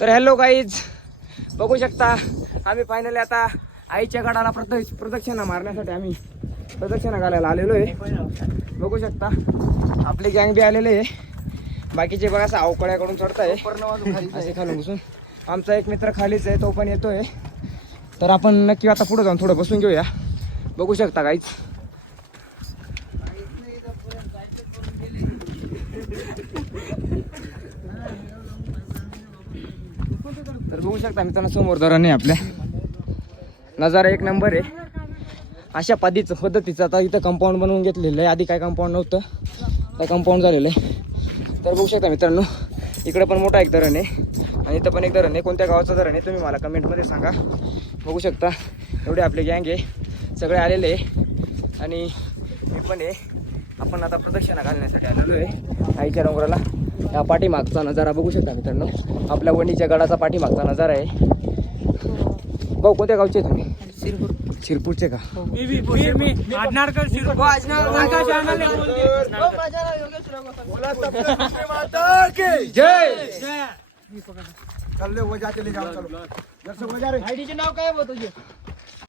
तर hello guys, बघू शकता आम्ही फायनली आता आईच्या गडाला प्रदक्षिणा मारण्यासाठी आम्ही प्रदक्षिणा घालायला आलेलो आहे. बघू शकता आपली गँग बी आलेले आहे. बाकीचे बघा असं अवकळ्याकडून चढताय असे खालून बसून. आमचा एक मित्र खालीच आहे, तो पण येतोय. तर आपण नक्की आता पुढे जाऊन थोडं बसून घेऊया. बघू शकता गाईज. तर बघू शकता मित्रांनो समोर धरण आहे आपल्या. नजारा एक नंबर आहे. अशा पद्धतीचं आता इथं कंपाऊंड बनवून घेतलेलं आहे. आधी काय कंपाऊंड नव्हतं, तर कंपाऊंड झालेलं आहे. तर बघू शकता मित्रांनो इकडे पण मोठा एक धरण आहे आणि इथं पण एक धरण आहे. कोणत्या गावाचं धरण आहे तुम्ही मला कमेंटमध्ये सांगा. बघू शकता एवढे आपले गँग आहे, सगळे आलेले आहे आणि मी पण आहे. आपण आता प्रदक्षिणा घालण्यासाठी आलेलो आहे आईच्या डोंगराला. या पाठीमागचा नजारा बघू शकता मित्रांनो, आपल्या वणीच्या गडाचा पाठीमागचा नजारा आहे. भाऊ कोणत्या गावचे तुम्ही? शिरपूरचे का? नाव काय तुझे?